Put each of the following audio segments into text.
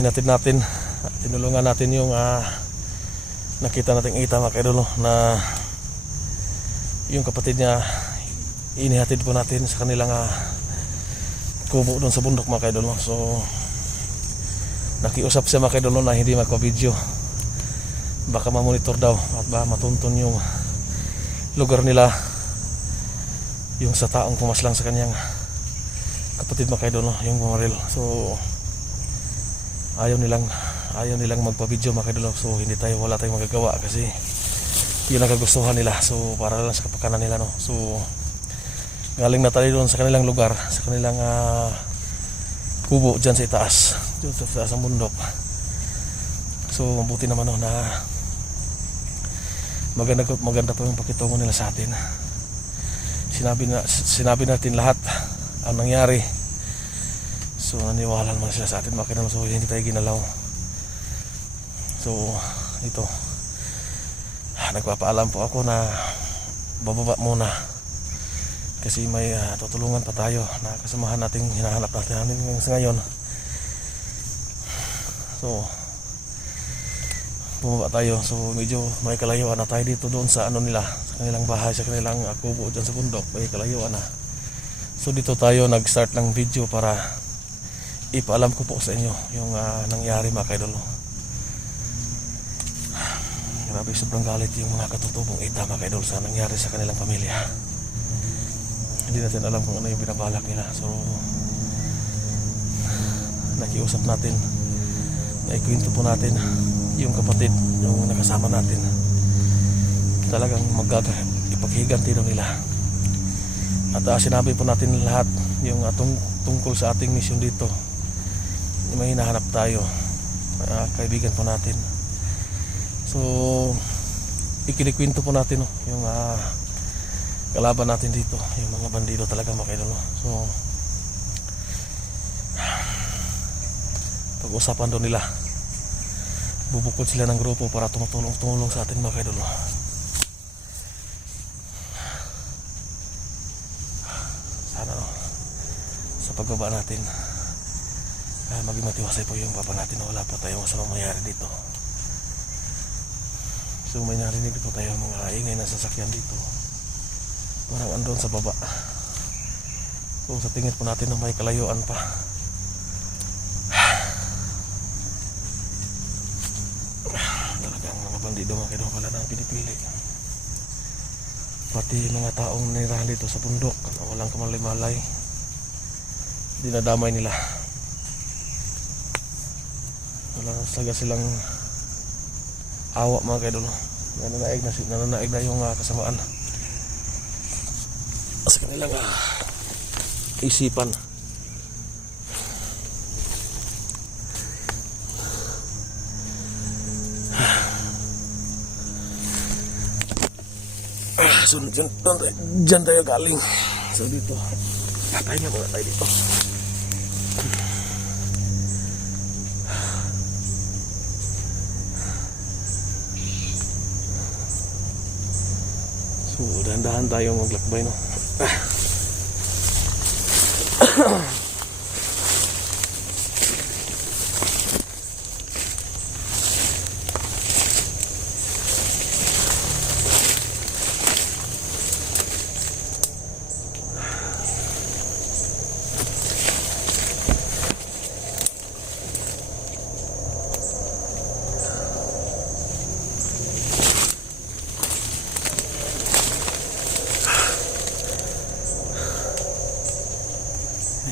Hinatid natin, tinulungan natin yung nakita nating ita mga kaidol na yung kapatid niya, inihatid po natin sa kanilang kubo doon sa bundok mga kaidol. So nakiusap siya mga kaidol na hindi magpa-video, baka ma-monitor daw at baka matuntun yung lugar nila yung sa taong pumaslang sa kanyang kapatid mga kaidol, yung bumaril. So ayaw nilang magpa-video mga kaidol. So wala tayong magagawa kasi yun ang kagustuhan nila. So para lang sa kapakanan nila, no. So galing na tayo doon sa kanilang lugar, sa kanilang kubo dyan sa itaas, dyan sa itaas ng bundok. So mabuti naman na maganda pa yung pakitungo nila sa atin. Sinabi natin lahat ang nangyari. So naniwala naman sila sa atin mga kaidol. So hindi tayo ginalaw. So ito, nagpapaalam po ako na bababa muna kasi may tutulungan pa tayo na kasamahan nating hinahanap natin ngayon. So bumaba tayo. So medyo may kalayuan na tayo dito doon sa nila, sa kanilang bahay, sa kanilang kubo dyan sa bundok. May kalayuan na. So dito tayo nag-start ng video para ipaalam ko po sa inyo yung nangyari mga kaidol. Grabe, sobrang galit yung mga katutubong ita mga kaidol sa nangyari sa kanilang pamilya. Hindi natin alam kung ano yung binabalak nila. So nakiusap natin, naikwento po natin yung kapatid, yung nakasama natin. Talagang ipaghiganti daw nila. At sinabi po natin lahat yung tungkol sa ating mission dito. May hinahanap tayo, kaibigan po natin. So ikinikwento po natin yung kalaban natin dito, yung mga bandido talaga mga kaidol. So pag-usapan doon nila, bubukod sila ng grupo para tumulong sa atin mga kaidol. Sana sa pagbaba natin maging matiwasay po yung papa natin na wala po tayong masamang mangyari dito. So may narinig po tayo mga ingay na sasakyan dito, parang andun sa baba. So sa tingin po natin na may kalayuan pa. Talagang mga bandido mga kaidol pala na pinipili. Pati mga taong nirahan dito sa bundok na walang kamalay-malay, dinadamay nila. Wala talaga silang awa mga kaidol. Nananaig na yung kasamaan sa kanilang isipan. So dyan tayo galing. So dito papahinga muna tayo dito. So dahan-dahan tayo maglakbay, no.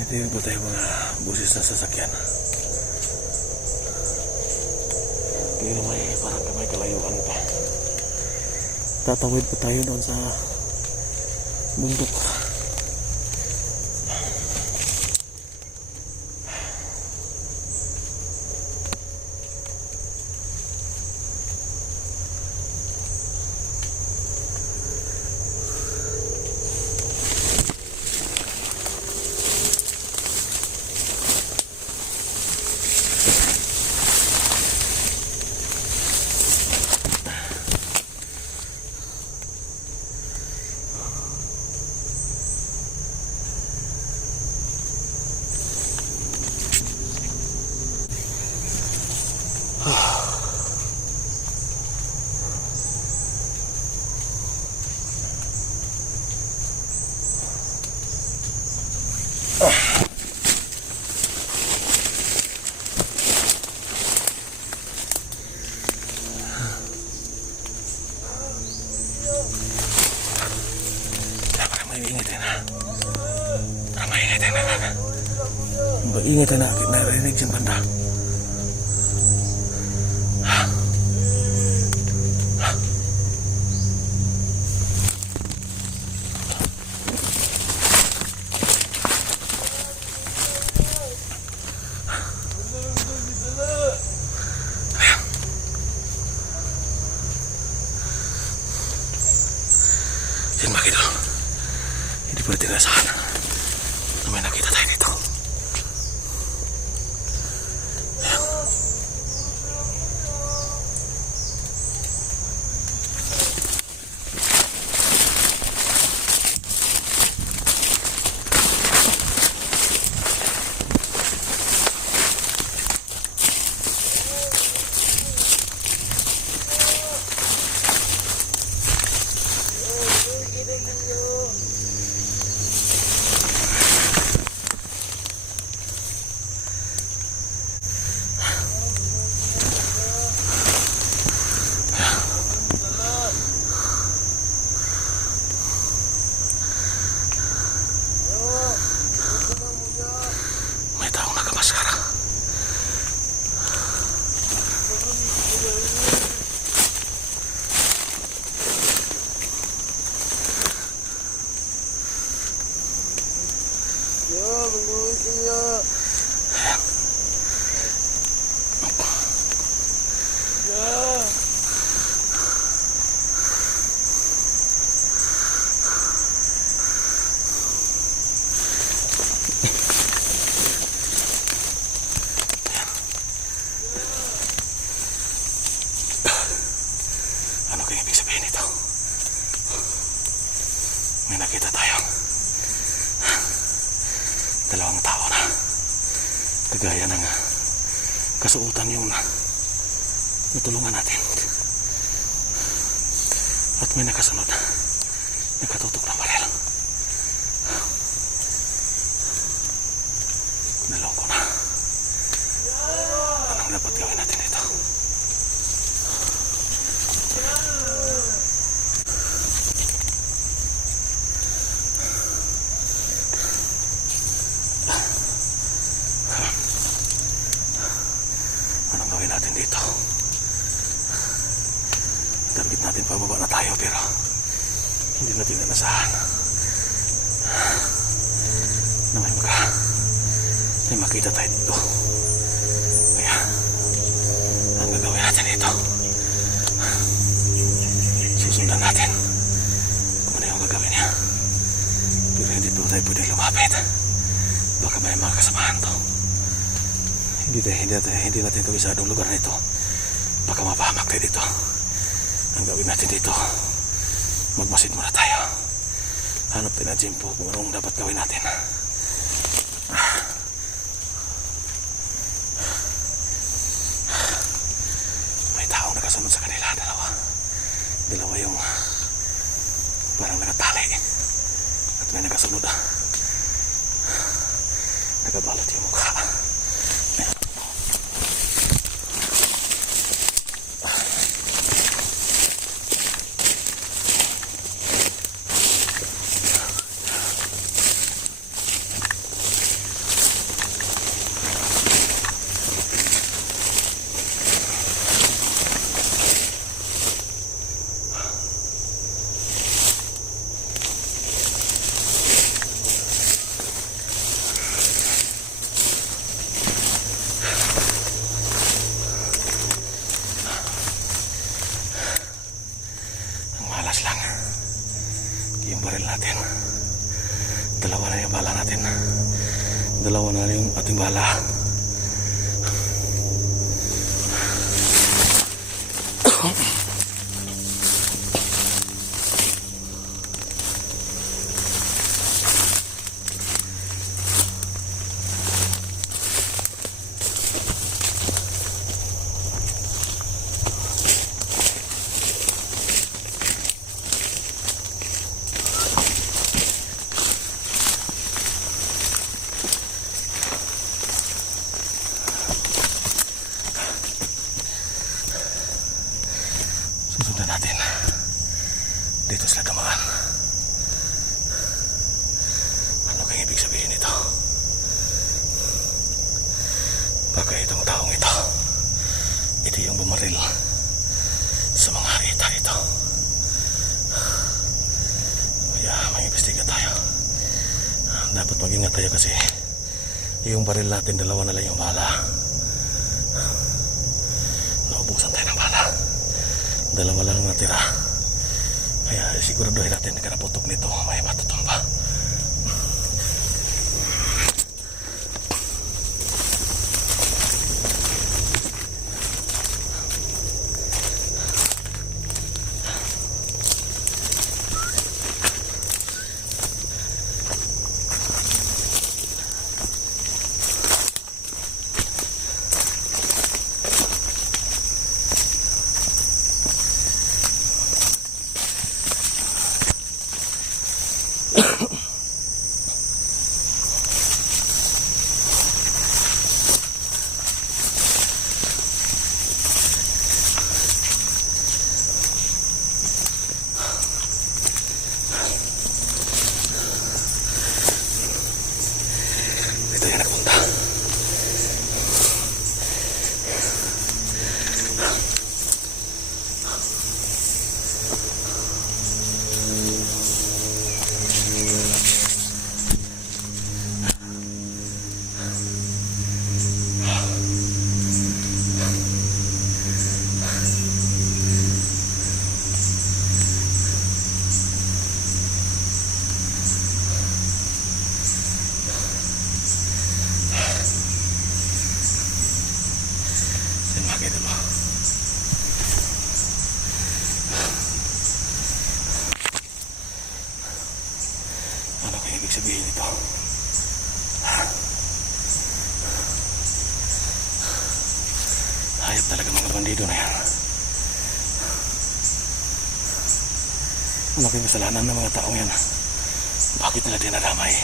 Tingnan po tayo mga busis na sasakyan. Pero parang may kalayuan pa. Tatawid po tayo doon sa bundok. maingay tayo na. Maingay tayo na. Maingay tayo na. Narinig dyan banda. Yan mga idol, hindi pwede tinasahan na may nakita tayo dito. Ayan. May taong nakamaskara. Ano kaya ibig sabihin nito? May nakita tayo. Dalawang tao na kagaya ng kasuotan yung natulungan natin. At may nakasunod. Nakatutok ng baril. Naloko na. Anong dapat gawin natin ito? Anong gawin natin dito? Target natin pababa na tayo pero hindi natin nanasahan na may makita tayo dito. Kaya ang gagawin natin dito, susundan natin kung ano yung gagawin niya. Pero hindi po tayo pwedeng lumapit. Baka may mga kasamahan to. Hindi natin kabisadong lugar na ito. Baka mapahamak tayo dito. Ang gawin natin dito, magmasid muna tayo. Hanap tayo na Jimpo kung anong dapat gawin natin. May taong nakasunod sa kanila. Dalawa yung parang nakatali. At may nakasunod. Nakabalot yung mukha. Yung baril natin, dalawa na yung bala natin, dalawa na yung ating bala. Baka itong taong ito, ito yung bumaril sa mga ita ito. Kaya mag-imbestiga tayo. Dapat mag-ingat tayo kasi yung baril natin, dalawa na lang yung bala. Naubusan tayo ng bala. Dalawa lang natira. Kaya siguraduhin natin na kanaputok nito. May matutumba. Ito yung nagpunta. Mga idol mo. Ano kaya ibig sabihin nito? Hayop talaga mga bandido na yan. Ano kaya kasalanan ng mga taong yan? Bakit nila dinadamay?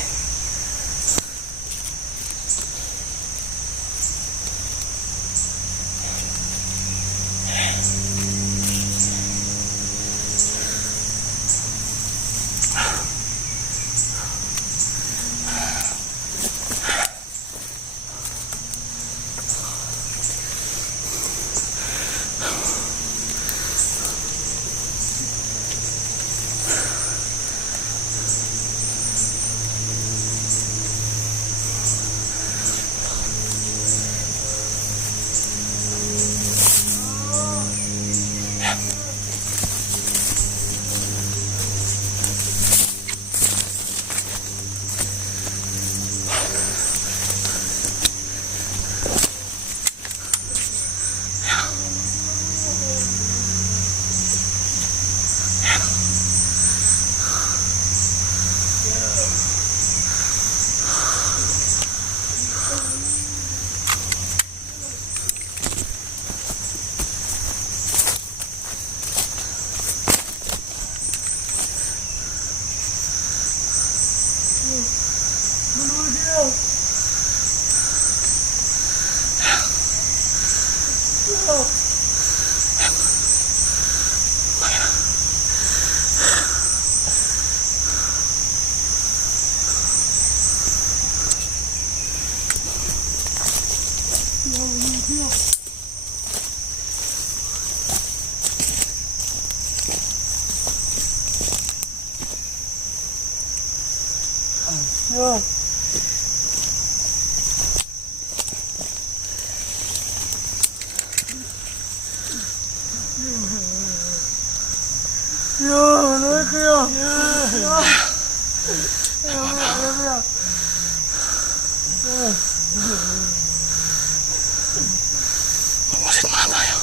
Magmasid muna tayo.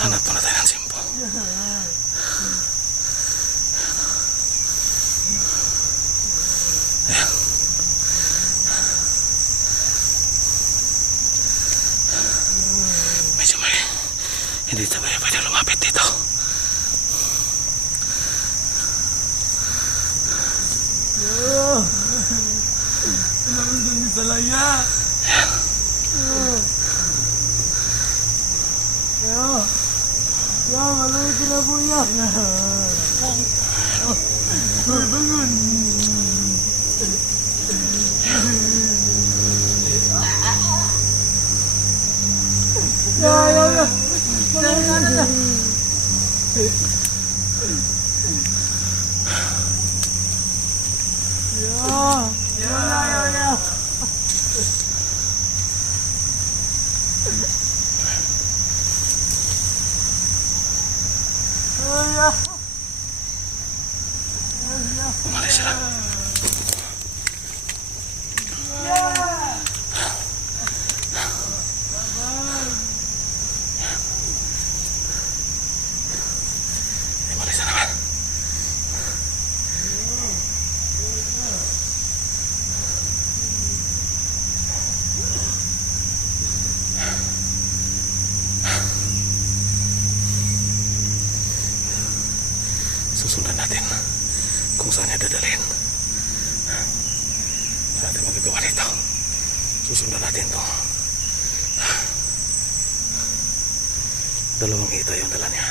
Hanap muna tayo ng simpo. Ayan. Medyo may hindi tayo pwede lumapit dito. Nandun ni Salaya. Malay ko na po yan. Bangun. Ya. Ya. Umalis sila. Umalis na naman. Susundan natin kung saan niya dadalhin. Wala natin magagawa dito. Susundan natin to. Dalawang hita yung dala niya.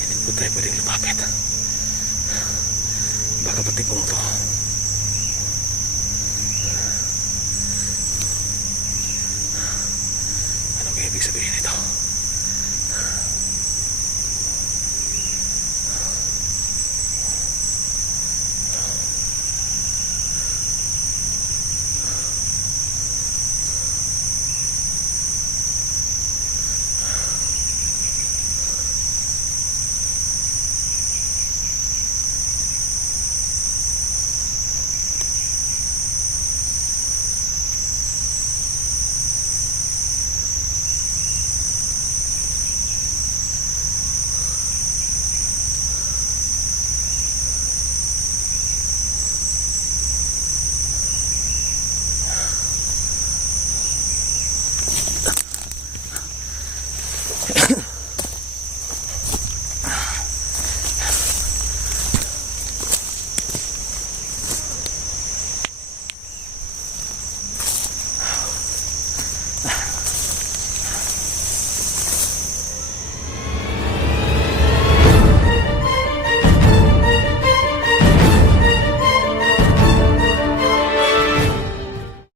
Hindi po tayo pwedeng lumapit. Baka patikong to. Ano ba ibig sabihin ito?